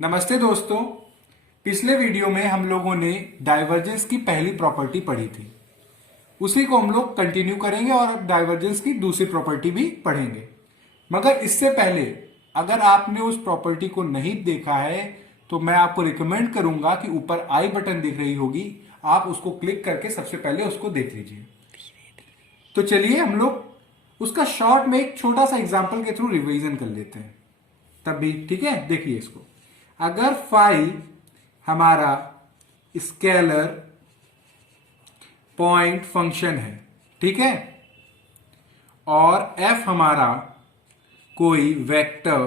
नमस्ते दोस्तों। पिछले वीडियो में हम लोगों ने डाइवर्जेंस की पहली प्रॉपर्टी पढ़ी थी। उसी को हम लोग कंटिन्यू करेंगे और डाइवर्जेंस की दूसरी प्रॉपर्टी भी पढ़ेंगे। मगर इससे पहले अगर आपने उस प्रॉपर्टी को नहीं देखा है तो मैं आपको रिकमेंड करूंगा कि ऊपर आई बटन दिख रही होगी, आप उसको क्लिक करके सबसे पहले उसको देख लीजिए। तो चलिए हम लोग उसका शॉर्ट में एक छोटा सा एग्जाम्पल के थ्रू रिवीजन कर लेते हैं। तब भी ठीक है, देखिए इसको। अगर फाई हमारा स्केलर पॉइंट फंक्शन है, ठीक है, और एफ हमारा कोई वेक्टर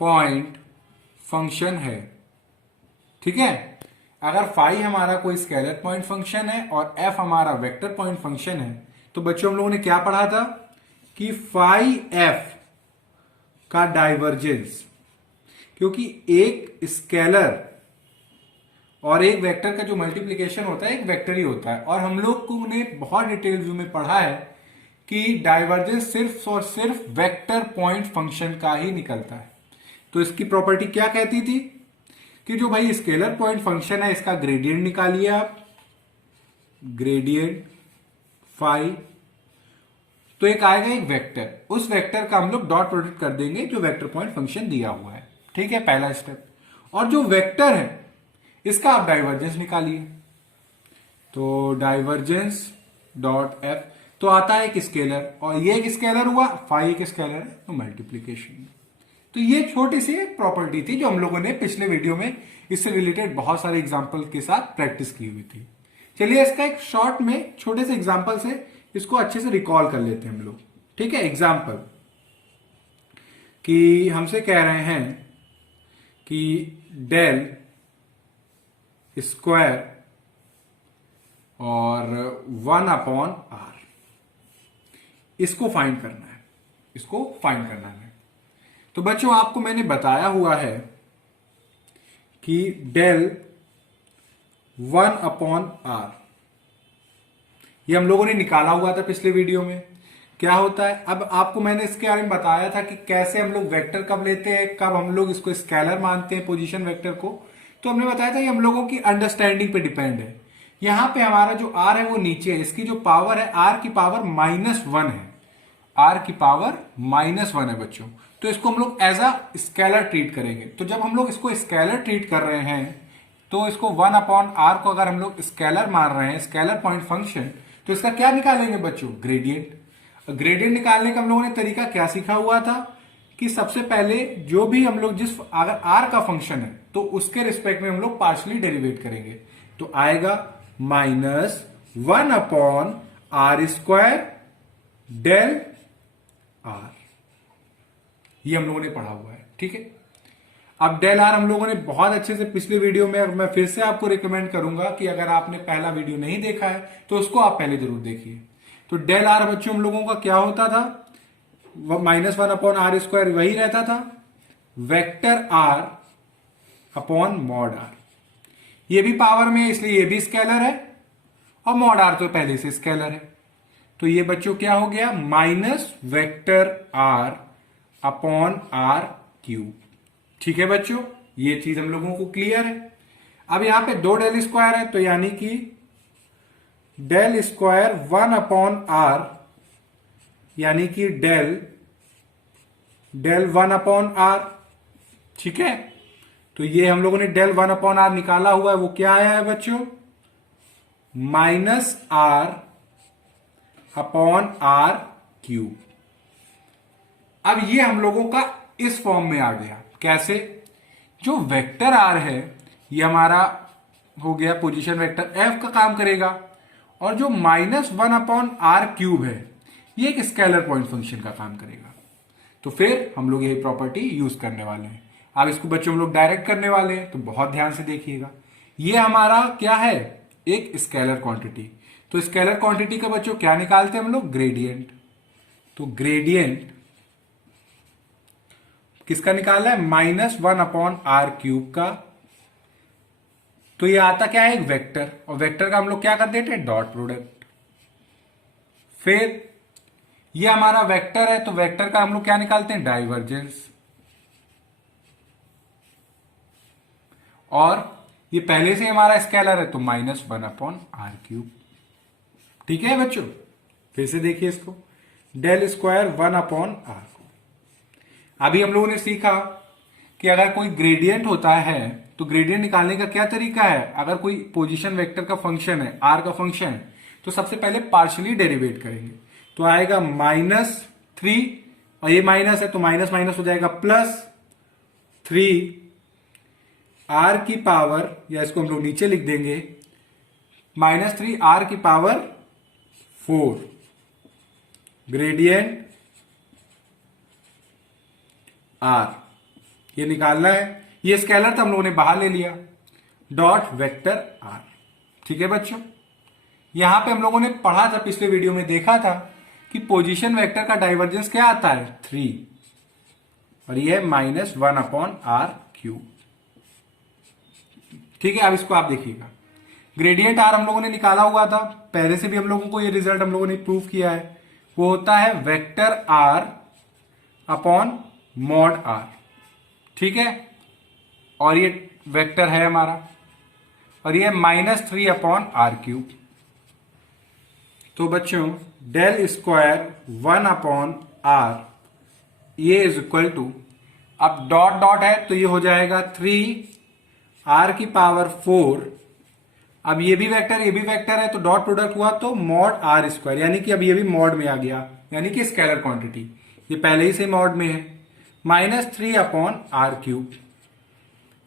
पॉइंट फंक्शन है, ठीक है। अगर फाई हमारा कोई स्केलर पॉइंट फंक्शन है और एफ हमारा वेक्टर पॉइंट फंक्शन है, तो बच्चों हम लोगों ने क्या पढ़ा था कि फाई एफ का डाइवर्जेंस, क्योंकि एक स्केलर और एक वेक्टर का जो मल्टीप्लिकेशन होता है एक वेक्टर ही होता है, और हम लोग ने बहुत डिटेल व्यू में पढ़ा है कि डाइवर्जेंस सिर्फ और सिर्फ वेक्टर पॉइंट फंक्शन का ही निकलता है। तो इसकी प्रॉपर्टी क्या कहती थी कि जो भाई स्केलर पॉइंट फंक्शन है इसका ग्रेडियंट निकालिए आप, ग्रेडियंट फाई, तो एक आएगा एक वेक्टर, उस वेक्टर का हम लोग डॉट प्रोडक्ट कर देंगे जो वेक्टर पॉइंट फंक्शन दिया हुआ है, ठीक है, पहला स्टेप। और जो वेक्टर है इसका आप डाइवर्जेंस निकालिए, तो डाइवर्जेंस डॉट एफ, तो आता है एक स्केलर और ये एक स्केलर हुआ, फाई एक स्केलर है, तो मल्टीप्लीकेशन। तो ये छोटी सी एक प्रॉपर्टी थी जो हम लोगों ने पिछले वीडियो में इससे रिलेटेड बहुत सारे एग्जाम्पल के साथ प्रैक्टिस की हुई थी। चलिए इसका एक शॉर्ट में छोटे से एग्जाम्पल से इसको अच्छे से रिकॉल कर लेते हैं हम लोग, ठीक है। एग्जाम्पल कि हमसे कह रहे हैं कि डेल स्क्वायर और 1/r, इसको फाइंड करना है, इसको फाइंड करना है। तो बच्चों आपको मैंने बताया हुआ है कि डेल 1/r ये हम लोगों ने निकाला हुआ था पिछले वीडियो में। क्या होता है, अब आपको मैंने इसके बारे में बताया था कि कैसे हम लोग वेक्टर कब लेते हैं, कब हम लोग इसको स्केलर मानते हैं पोजीशन वेक्टर को। तो हमने बताया था ये हम लोगों की अंडरस्टैंडिंग पे डिपेंड है। यहां पे हमारा जो आर है वो नीचे है, इसकी जो पावर है आर की पावर -1 है, आर की पावर -1 है बच्चों। तो इसको हम लोग एज अ स्केलर ट्रीट करेंगे। तो जब हम लोग इसको स्केलर ट्रीट कर रहे हैं तो इसको 1/r को अगर हम लोग स्केलर मान रहे हैं, स्केलर पॉइंट फंक्शन, तो इसका क्या निकालेंगे बच्चों, ग्रेडियंट। ग्रेडियंट निकालने का हम लोगों ने तरीका क्या सीखा हुआ था कि सबसे पहले जो भी हम लोग जिस अगर r का फंक्शन है तो उसके रिस्पेक्ट में हम लोग पार्शियली डेरिवेट करेंगे, तो आएगा -1/r² डेल r। ये हम लोगों ने पढ़ा हुआ है, ठीक है। अब डेल आर हम लोगों ने बहुत अच्छे से पिछले वीडियो में, मैं फिर से आपको रिकमेंड करूंगा कि अगर आपने पहला वीडियो नहीं देखा है तो उसको आप पहले जरूर देखिए। तो डेल आर बच्चों हम लोगों का क्या होता था, -1/r² वही रहता था, vector r upon mod r। ये भी पावर में है इसलिए ये भी स्केलर है, और मॉड r तो पहले से स्केलर है। तो ये बच्चों क्या हो गया, minus vector r upon r³। ठीक है बच्चों, ये चीज हम लोगों को क्लियर है। अब यहां पे 2 डेल स्क्वायर है, तो यानी कि डेल स्क्वायर 1/r, यानी कि डेल 1/r, ठीक है। तो ये हम लोगों ने डेल 1/r निकाला हुआ है, वो क्या आया है बच्चों, -r/r³। अब ये हम लोगों का इस फॉर्म में आ गया। कैसे, जो वेक्टर r है ये हमारा हो गया पोजीशन वेक्टर f का काम करेगा, और जो -1/r³ है ये एक स्केलर पॉइंट फंक्शन का काम करेगा। तो फिर हम लोग यही प्रॉपर्टी यूज करने वाले हैं। अब इसको बच्चों हम लोग डायरेक्ट करने वाले हैं, तो बहुत ध्यान से देखिएगा। ये हमारा क्या है, एक स्केलर क्वांटिटी। तो स्केलर क्वांटिटी का बच्चों क्या निकालते हैं हम लोग, ग्रेडियंट। तो ग्रेडियंट किसका निकालना है, -1/r³ का। तो ये आता क्या है, एक वेक्टर, और वेक्टर का हम लोग क्या कर देते हैं, डॉट प्रोडक्ट। फिर ये हमारा वेक्टर है, तो वेक्टर का हम लोग क्या निकालते हैं, डाइवर्जेंस। और ये पहले से हमारा स्केलर है तो -1/r³। ठीक है बच्चों, फिर से देखिए इसको, डेल स्क्वायर 1/r को। अभी हम लोगों ने सीखा कि अगर कोई ग्रेडियंट होता है तो ग्रेडियंट निकालने का क्या तरीका है। अगर कोई पोजीशन वेक्टर का फंक्शन है, आर का फंक्शन है, तो सबसे पहले पार्शियली डेरिवेट करेंगे। तो आएगा -3 और ये माइनस है तो माइनस माइनस हो जाएगा +3 आर की पावर, या इसको हम लोग नीचे लिख देंगे -3 आर की पावर 4 ग्रेडियंट आर। ये निकालना है। ये स्केलर तो हम लोगों ने बाहर ले लिया, डॉट वेक्टर आर। ठीक है बच्चों, यहां पे हम लोगों ने पढ़ा था, पिछले वीडियो में देखा था कि पोजीशन वेक्टर का डाइवर्जेंस क्या आता है 3, और ये है -1/r³। ठीक है, अब इसको आप देखिएगा, ग्रेडियंट आर हम लोगों ने निकाला हुआ था पहले से भी, हम लोगों को ये रिजल्ट हम लोगों ने प्रूव किया है। वो होता है vector R upon mod R. ठीक है, और ये वेक्टर है हमारा, और ये -3/r³। तो बच्चों डेल स्क्वायर 1/r, ये इज इक्वल टू, अब डॉट डॉट है तो ये हो जाएगा 3 r की पावर 4। अब ये भी वेक्टर है तो डॉट प्रोडक्ट हुआ तो मॉड r², यानी कि अब ये भी मॉड में आ गया, यानी कि स्केलर क्वांटिटी, ये पहले ही से मॉड में है, -3/r³।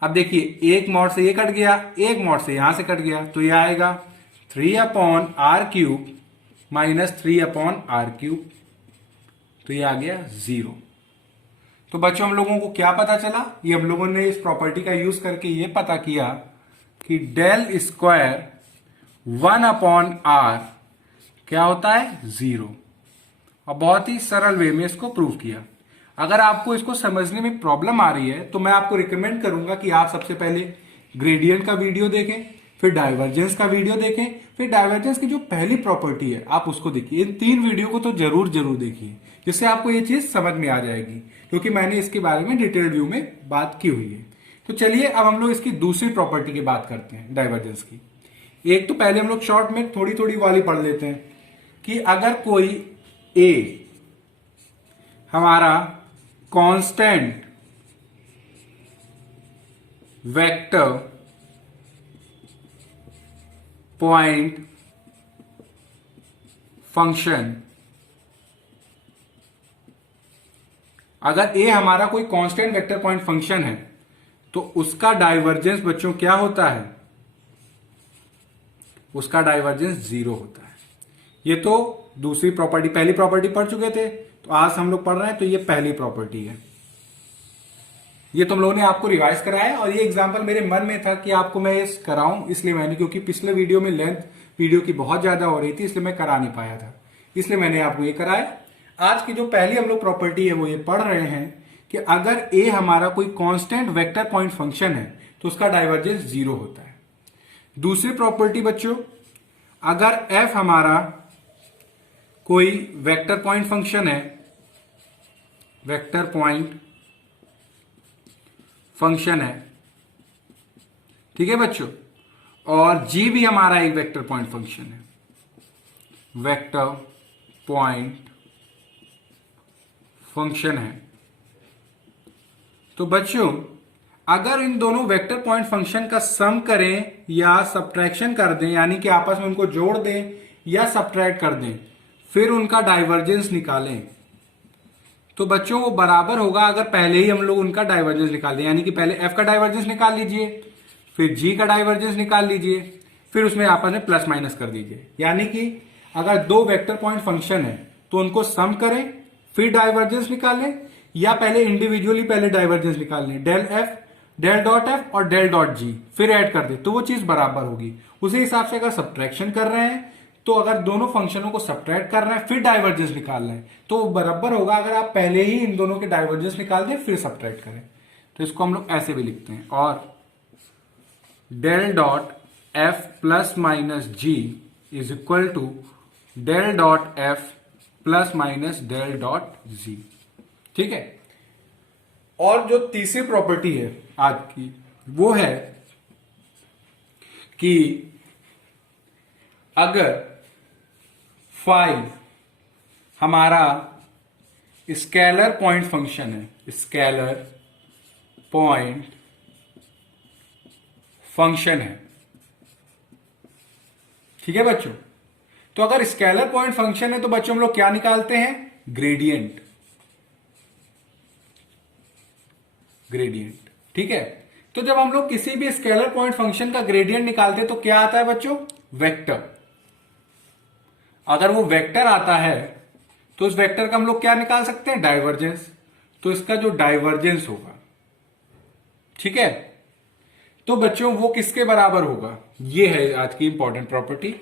अब देखिए, एक मॉड से ये कट गया, एक मॉड से यहां से कट गया, तो ये आएगा 3/r³ -3/r³, तो ये आ गया 0। तो बच्चों हम लोगों को क्या पता चला, ये हम लोगों ने इस प्रॉपर्टी का यूज करके ये पता किया कि डेल स्क्वायर 1/r क्या होता है 0, और बहुत ही सरल वे में इसको प्रूव किया। अगर आपको इसको समझने में प्रॉब्लम आ रही है तो मैं आपको रिकमेंड करूंगा कि आप सबसे पहले ग्रेडियंट का वीडियो देखें, फिर डाइवर्जेंस का वीडियो देखें, फिर डाइवर्जेंस की जो पहली प्रॉपर्टी है आप उसको देखिए। इन 3 वीडियो को तो जरूर देखिए, जिससे आपको ये चीज समझ में आ जाएगी, क्योंकि मैंने इसके बारे में डिटेल व्यू में बात की हुई है। तो चलिए अब हम लोग इसकी दूसरी प्रॉपर्टी की बात करते हैं, डाइवर्जेंस की। एक तो पहले हम लोग शॉर्ट में थोड़ी थोड़ी वाली पढ़ लेते हैं कि अगर कोई ए हमारा कांस्टेंट वेक्टर पॉइंट फंक्शन, अगर ए हमारा कोई कांस्टेंट वेक्टर पॉइंट फंक्शन है तो उसका डाइवर्जेंस बच्चों क्या होता है, उसका डाइवर्जेंस 0 होता है। ये तो दूसरी प्रॉपर्टी, पहली प्रॉपर्टी पढ़ चुके थे, तो आज हम लोग पढ़ रहे हैं, तो ये पहली प्रॉपर्टी है। ये तुम लोगों ने आपको रिवाइज कराया, और ये एग्जांपल मेरे मन में था कि आपको मैं इस कराऊं, इसलिए मैंने, क्योंकि पिछले वीडियो में लेंथ वीडियो की बहुत ज्यादा हो रही थी, इसलिए मैं करा नहीं पाया था, इसलिए मैंने आपको ये कराया। आज की जो पहली हम लोग प्रॉपर्टी है वो ये पढ़ रहे हैं कि अगर ए हमारा कोई कांस्टेंट वेक्टर पॉइंट फंक्शन है तो उसका डाइवर्जेंस 0 होता है। दूसरी प्रॉपर्टी बच्चों, अगर एफ हमारा कोई वेक्टर पॉइंट फंक्शन है, वेक्टर पॉइंट फंक्शन है, ठीक है बच्चों, और जी भी हमारा एक वेक्टर पॉइंट फंक्शन है, वेक्टर पॉइंट फंक्शन है, तो बच्चों अगर इन दोनों वेक्टर पॉइंट फंक्शन का सम करें या सब्ट्रैक्शन कर दें, यानी कि आपस में उनको जोड़ दें या सब्ट्रैक्ट कर दें, फिर उनका डाइवर्जेंस निकालें, तो बच्चों वो बराबर होगा, अगर पहले ही हम लोग उनका डाइवर्जेंस निकाल दें, यानी कि पहले एफ का डाइवर्जेंस निकाल लीजिए, फिर जी का डाइवर्जेंस निकाल लीजिए, फिर उसमें आपस में प्लस माइनस कर दीजिए। यानी कि अगर 2 वेक्टर पॉइंट फंक्शन है तो उनको सम करें फिर डाइवर्जेंस निकालें, या पहले इंडिविजुअली पहले डाइवर्जेंस निकाल लें, del F, del dot F और डेल डॉट जी, फिर ऐड कर दे, तो वो चीज बराबर होगी। उसी हिसाब से अगर सब्ट्रैक्शन कर रहे हैं तो अगर दोनों फंक्शनों को सब्ट्रैक्ट कर रहे हैं फिर डाइवर्जेंस निकाल रहे हैं तो वो बराबर होगा, अगर आप पहले ही इन दोनों के डाइवर्जेंस निकाल दें फिर सब्ट्रैक्ट करें। तो इसको हम लोग ऐसे भी लिखते हैं, और del dot F plus minus G is equal to del dot F plus minus del dot G. ठीक है, और जो तीसरी प्रॉपर्टी है आज की वो है कि अगर 5 हमारा स्केलर पॉइंट फंक्शन है, स्केलर पॉइंट फंक्शन है, ठीक है बच्चों। तो अगर स्केलर पॉइंट फंक्शन है तो बच्चों हम लोग क्या निकालते हैं, ग्रेडियंट, ग्रेडियंट, ठीक है। तो जब हम लोग किसी भी स्केलर पॉइंट फंक्शन का ग्रेडियंट निकालते हैं तो क्या आता है बच्चों, वेक्टर। अगर वो वेक्टर आता है तो उस वेक्टर का हम लोग क्या निकाल सकते हैं, डाइवर्जेंस। तो इसका जो डाइवर्जेंस होगा, ठीक है, तो बच्चों वो किसके बराबर होगा, ये है आज की इंपॉर्टेंट प्रॉपर्टी।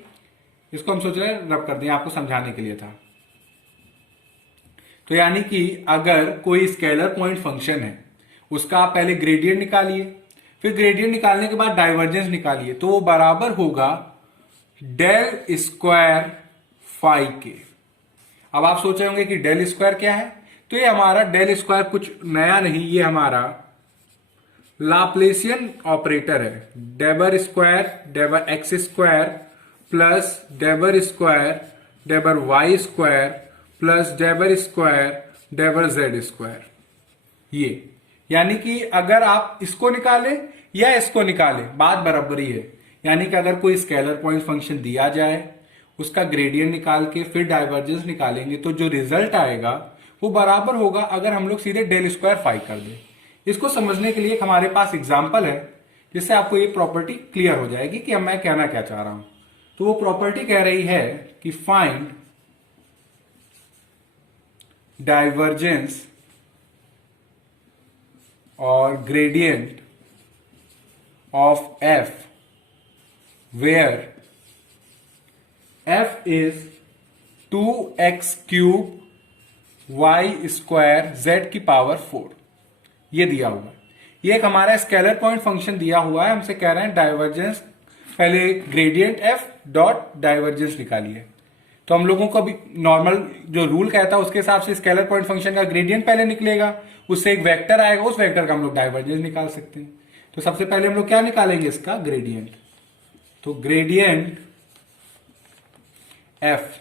इसको हम सोच रहे हैं रब कर दें, आपको समझाने के लिए था। तो यानी कि अगर कोई स्केलर पॉइंट फंक्शन है, उसका आप पहले ग्रेडियंट निकालिए, फिर ग्रेडियंट निकालने के बाद डाइवर्जेंस निकालिए, तो वो बराबर होगा डेल स्क्वायर फाई के। अब आप सोच रहे होंगे कि डेल स्क्वायर क्या है, तो ये हमारा डेल स्क्वायर कुछ नया नहीं, ये हमारा लाप्लेसियन ऑपरेटर है। Del square del x square plus del square del y square plus del square del z square. ये यानी कि अगर आप इसको निकालें या इसको निकालें, बात बराबरी है। यानी कि अगर कोई स्केलर पॉइंट फंक्शन दिया जाए, उसका ग्रेडियंट निकाल के फिर डाइवर्जेंस निकालेंगे, तो जो रिजल्ट आएगा वो बराबर होगा अगर हम लोग सीधे डेल स्क्वायर फाई कर दें। इसको समझने के लिए एक हमारे पास एग्जाम्पल है, जिससे आपको ये प्रॉपर्टी क्लियर हो जाएगी कि अब मैं कहना क्या चाह रहा हूं। तो वो प्रॉपर्टी कह रही है कि फाइंड डाइवर्जेंस और gradient of F where F is 2x cube Y square Z की पावर 4। ये दिया हुआ है, ये एक हमारा स्केलर पॉइंट फंक्शन दिया हुआ है। हमसे कह रहे हैं डाइवर्जेंस, पहले ग्रेडियंट एफ डॉट डाइवर्जेंस निकालिए। तो हम लोगों को भी नॉर्मल जो रूल कहता है उसके हिसाब से स्केलर पॉइंट फंक्शन का ग्रेडियंट पहले निकलेगा, उससे एक वेक्टर आएगा, उस वेक्टर का हम लोग डाइवर्जेंस निकाल सकते हैं। तो सबसे पहले हम लोग क्या निकालेंगे, इसका ग्रेडियंट। तो ग्रेडियंट एफ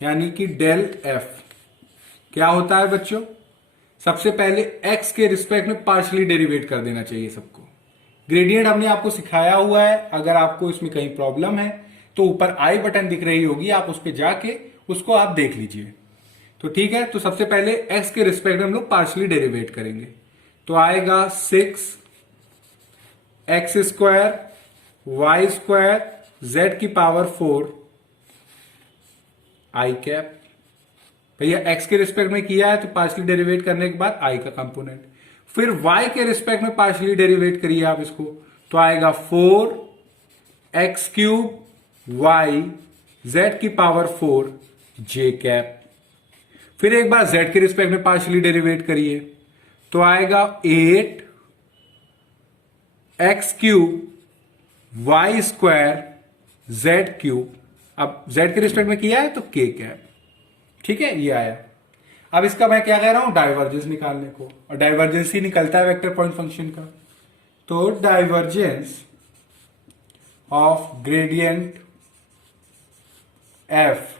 यानी कि डेल एफ क्या होता है बच्चों, सबसे पहले x के रिस्पेक्ट में पार्शियली डेरिवेट कर देना चाहिए सबको। ग्रेडियंट हमने आपको सिखाया हुआ है, अगर आपको इसमें कहीं प्रॉब्लम है तो ऊपर आई बटन दिख रही होगी, आप उस पर जाके उसको आप देख लीजिए। तो ठीक है, तो सबसे पहले x के रिस्पेक्ट में हम लोग पार्शियली डेरिवेट करेंगे। तो आएगा 6x square Y square Z की पावर 4 आई कैप। भैया x के रिस्पेक्ट में किया है तो पार्शियली डेरिवेट करने के बाद i का कंपोनेंट, फिर y के रिस्पेक्ट में पार्शियली डेरिवेट करिए आप इसको, तो आएगा 4x क्यूब y z की पावर 4 j कैप। फिर एक बार z के रिस्पेक्ट में पार्शियली डेरिवेट करिए तो आएगा 8x cube y square z cube. अब z के रिस्पेक्ट में किया है तो k कैप, ठीक है, ये आया। अब इसका मैं क्या कह रहा हूं, डाइवर्जेंस निकालने को, और डाइवर्जेंस ही निकलता है वेक्टर पॉइंट फंक्शन का। तो डाइवर्जेंस ऑफ ग्रेडियंट एफ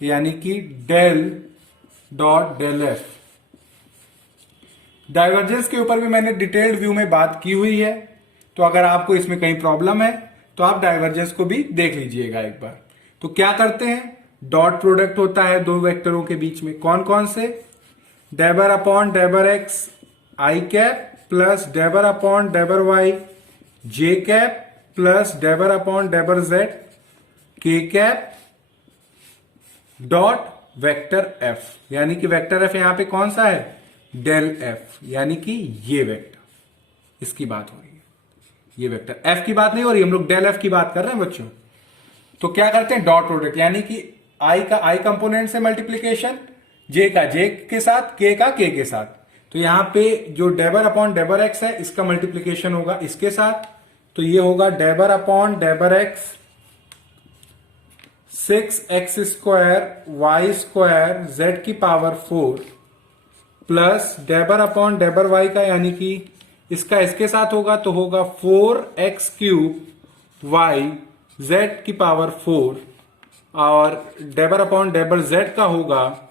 यानी कि del dot del F. Divergence के ऊपर भी मैंने डिटेल्ड व्यू में बात की हुई है, तो अगर आपको इसमें कहीं प्रॉब्लम है तो आप डाइवर्जेंस को भी देख लीजिएगा एक बार। तो क्या करते हैं, डॉट प्रोडक्ट होता है दो वेक्टरों के बीच में, कौन कौन से, डेबर अपॉन डेबर एक्स आई cap plus del upon del Y जे cap plus del upon डेबर Z के कैप डॉट वेक्टर एफ। यानी कि वेक्टर एफ यहां पे कौन सा है, डेल एफ, यानी कि ये वेक्टर, इसकी बात हो रही है, ये वेक्टर एफ की बात नहीं हो रही, हम लोग डेल एफ की बात कर रहे हैं बच्चों। तो क्या करते हैं, डॉट प्रोडक्ट, यानी कि आई का आई कंपोनेंट से मल्टीप्लीकेशन, जे का जे के साथ, के का के के साथ। तो यहां पे जो डेबर अपॉन डेबर एक्स है इसका मल्टीप्लीकेशन होगा इसके साथ, तो ये होगा del upon del x 6x square Y square Z की power 4 plus del upon del y का यानी कि इसका इसके साथ होगा तो होगा 4x³ y z की पावर 4, और डेबर अपॉन डेबर z का होगा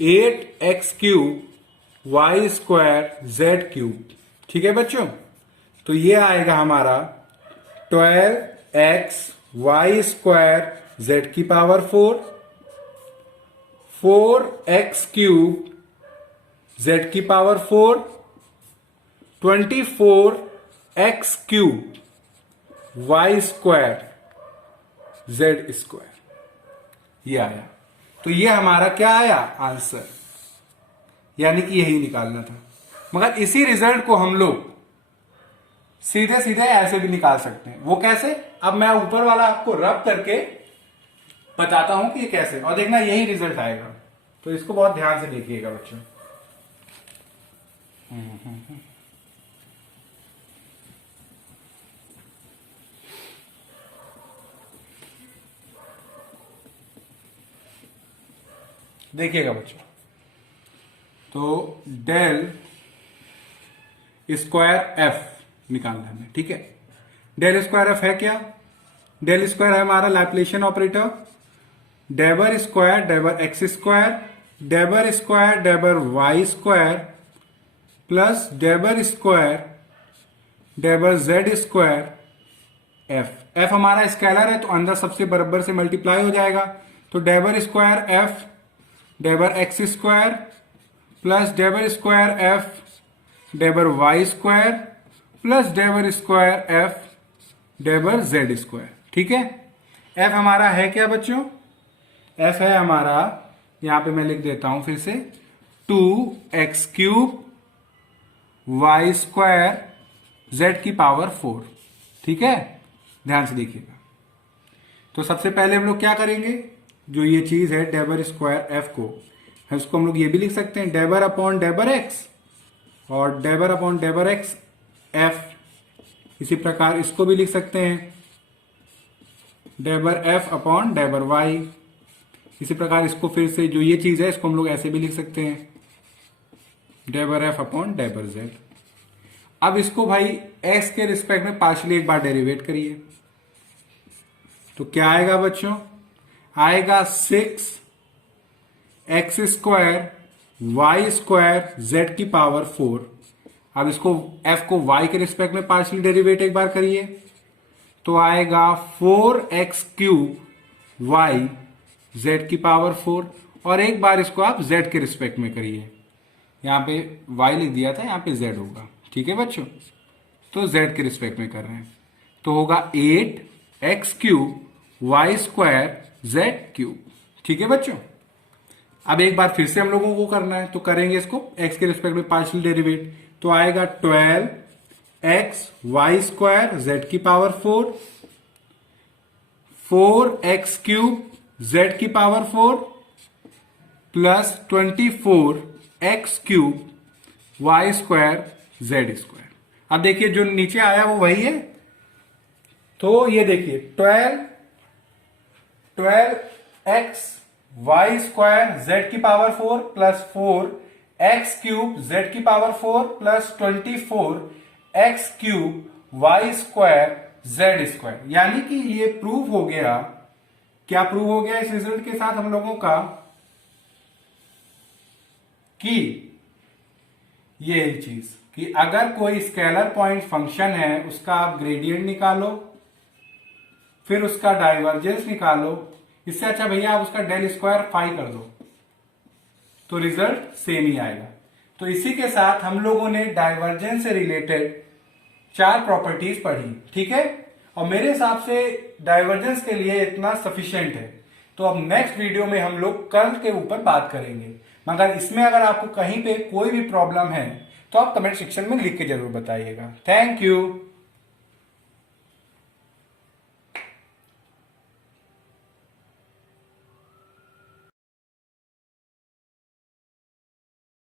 8x³ y² z³। ठीक है बच्चों, तो ये आएगा हमारा 12x y² z की पावर 4, 4x³ z की पावर 4, 24x³ y² z²। ये आया। तो ये हमारा क्या आया आंसर, यानी कि यही निकालना था। मगर इसी रिजल्ट को हम लोग सीधे सीधे ऐसे भी निकाल सकते हैं। वो कैसे, अब मैं ऊपर वाला आपको रब करके बताता हूं कि ये कैसे, और देखना यही रिजल्ट आएगा। तो इसको बहुत ध्यान से देखिएगा बच्चों। देखिएगा बच्चों, तो डेल स्क्वायर एफ निकालना है, ठीक है। डेल स्क्वायर एफ है क्या, डेल स्क्वायर है हमारा Laplacian operator, del square del x square del square del y square plus del square del z square F. F हमारा स्केलर है तो अंदर सबसे बराबर से मल्टीप्लाई हो जाएगा, तो del square F del x square plus del square F del y square plus del square F del z square. ठीक है, एफ हमारा है क्या बच्चों, एफ है हमारा, यहां पे मैं लिख देता हूं फिर से, 2x³ y² z की पावर 4। ठीक है, ध्यान से देखिएगा। तो सबसे पहले हम लोग क्या करेंगे, जो ये चीज है डेबर स्क्वायर एफ को, इसको हम लोग ये भी लिख सकते हैं डेबर अपॉन डेबर एक्स और डेबर अपॉन डेबर एक्स एफ। इसी प्रकार इसको भी लिख सकते हैं डेबर एफ अपॉन डेबर वाई। इसी प्रकार इसको फिर से, जो ये चीज है इसको हम लोग ऐसे भी लिख सकते हैं डेबर एफ अपॉन डेबर जेड। अब इसको भाई एक्स के रिस्पेक्ट में पार्शियली एक बार डेरिवेट करिए, तो क्या आएगा बच्चों, आएगा 6x² y² z की पावर 4। अब इसको f को y के रिस्पेक्ट में पार्शियली डेरिवेट एक बार करिए, तो आएगा 4x³ y z की पावर 4, और एक बार इसको आप z के रिस्पेक्ट में करिए, यहां पे y लिख दिया था, यहां पे z होगा। ठीक है बच्चों, तो z के रिस्पेक्ट में कर रहे हैं, तो होगा 8x³ y² z³। ठीक है बच्चों, अब एक बार फिर से हम लोगों को करना है, तो करेंगे इसको x के रिस्पेक्ट में पार्शियल डेरिवेट, तो आएगा 12x y² z की पावर 4, 4x³ z की power 4 plus 24x³ y² z²। अब देखिए जो नीचे आया वो वही है, तो ये देखिए 12x y² z की पावर 4 प्लस 4x³ z की power 4 plus 24x³ y² z²। यानी कि ये प्रूव हो गया, क्या प्रूव हो गया इस रिजल्ट के साथ हम लोगों का, कि ये चीज कि अगर कोई स्केलर पॉइंट फंक्शन है उसका आप ग्रेडियंट निकालो, फिर उसका डाइवर्जेंस निकालो, इससे अच्छा भैया आप उसका डेल स्क्वायर फाई कर दो, तो रिजल्ट सेम ही आएगा। तो इसी के साथ हम लोगों ने डाइवर्जेंस से रिलेटेड 4 प्रॉपर्टीज पढ़ी। ठीक है, और मेरे हिसाब से डाइवर्जेंस के लिए इतना सफिशिएंट है। तो अब नेक्स्ट वीडियो में हम लोग कर्ल के ऊपर बात करेंगे, मगर इसमें अगर आपको कहीं पे कोई भी प्रॉब्लम है तो आप कमेंट सेक्शन में लिख के जरूर बताइएगा। Thank you.